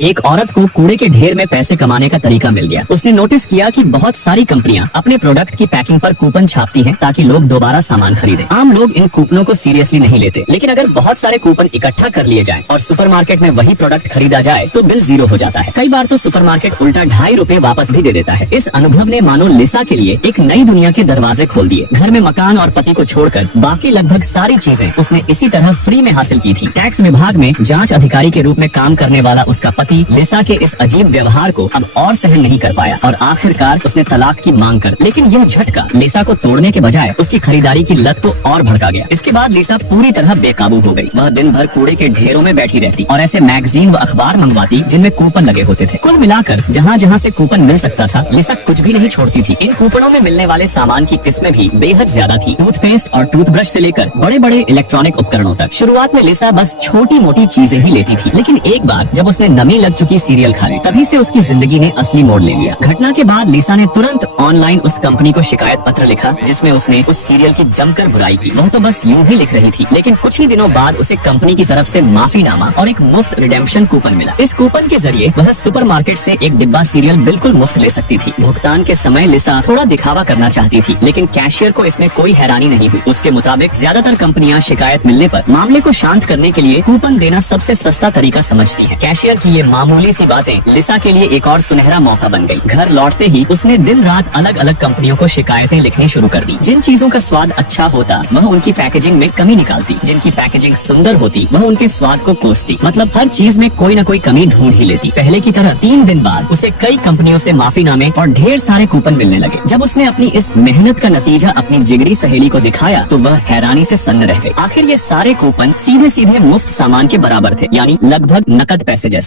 एक औरत को कूड़े के ढेर में पैसे कमाने का तरीका मिल गया। उसने नोटिस किया कि बहुत सारी कंपनियां अपने प्रोडक्ट की पैकिंग पर कूपन छापती हैं ताकि लोग दोबारा सामान खरीदें। आम लोग इन कूपनों को सीरियसली नहीं लेते, लेकिन अगर बहुत सारे कूपन इकट्ठा कर लिए जाएं और सुपरमार्केट में वही प्रोडक्ट खरीदा जाए तो बिल जीरो हो जाता है। कई बार तो सुपरमार्केट उल्टा ₹2.5 वापस भी दे देता है। इस अनुभव ने मानो लिसा के लिए एक नई दुनिया के दरवाजे खोल दिए। घर में मकान और पति को छोड़कर बाकी लगभग सारी चीजें उसने इसी तरह फ्री में हासिल की थी। टैक्स विभाग में जांच अधिकारी के रूप में काम करने वाला उसका पति लिसा के इस अजीब व्यवहार को अब और सहन नहीं कर पाया और आखिरकार उसने तलाक की मांग कर। लेकिन यह झटका लिसा को तोड़ने के बजाय उसकी खरीदारी की लत को और भड़का गया। इसके बाद लिसा पूरी तरह बेकाबू हो गई। वह दिन भर कूड़े के ढेरों में बैठी रहती और ऐसे मैगजीन व अखबार मंगवाती जिनमें कूपन लगे होते थे। कुल मिलाकर जहाँ जहाँ से कूपन मिल सकता था लिसा कुछ भी नहीं छोड़ती थी। इन कूपनों में मिलने वाले सामान की किस्में भी बेहद ज्यादा थी। टूथपेस्ट और टूथब्रश से लेकर बड़े बड़े इलेक्ट्रॉनिक उपकरणों तक। शुरुआत में लिसा बस छोटी मोटी चीजें ही लेती थी, लेकिन एक बार जब उसने नमी लग चुकी सीरियल खा ली तभी से उसकी जिंदगी ने असली मोड़ ले लिया। घटना के बाद लिसा ने तुरंत ऑनलाइन उस कंपनी को शिकायत पत्र लिखा जिसमें उसने उस सीरियल की जमकर बुराई की। वह तो बस यूं ही लिख रही थी, लेकिन कुछ ही दिनों बाद उसे कंपनी की तरफ से माफीनामा और एक मुफ्त रिडेम्पशन कूपन मिला। इस कूपन के जरिए वह सुपरमार्केट से एक डिब्बा सीरियल बिल्कुल मुफ्त ले सकती थी। भुगतान के समय लिसा थोड़ा दिखावा करना चाहती थी, लेकिन कैशियर को इसमें कोई हैरानी नहीं हुई। उसके मुताबिक ज्यादातर कंपनियां शिकायत मिलने पर मामले को शांत करने के लिए कूपन देना सबसे सस्ता तरीका समझती हैं। कैशियर की ये मामूली सी बातें लिसा के लिए एक और सुनहरा मौका बन गई। घर लौटते ही उसने दिन रात अलग अलग कंपनियों को शिकायतें लिखनी शुरू कर दी। जिन चीजों का स्वाद अच्छा होता वह उनकी पैकेजिंग में कमी निकालती, जिनकी पैकेजिंग सुंदर होती वह उनके स्वाद को कोसती। मतलब हर चीज में कोई न कोई कमी ढूंढ ही लेती। पहले की तरह 3 दिन बाद उसे कई कंपनियों से माफीनामे और ढेर सारे कूपन मिलने लगे। जब उसने अपनी इस मेहनत का नतीजा अपनी जिगरी सहेली को दिखाया तो वह हैरानी से सन्न रह गई। आखिर ये सारे कूपन सीधे सीधे मुफ्त सामान के बराबर थे, यानी लगभग नकद पैसे जैसे।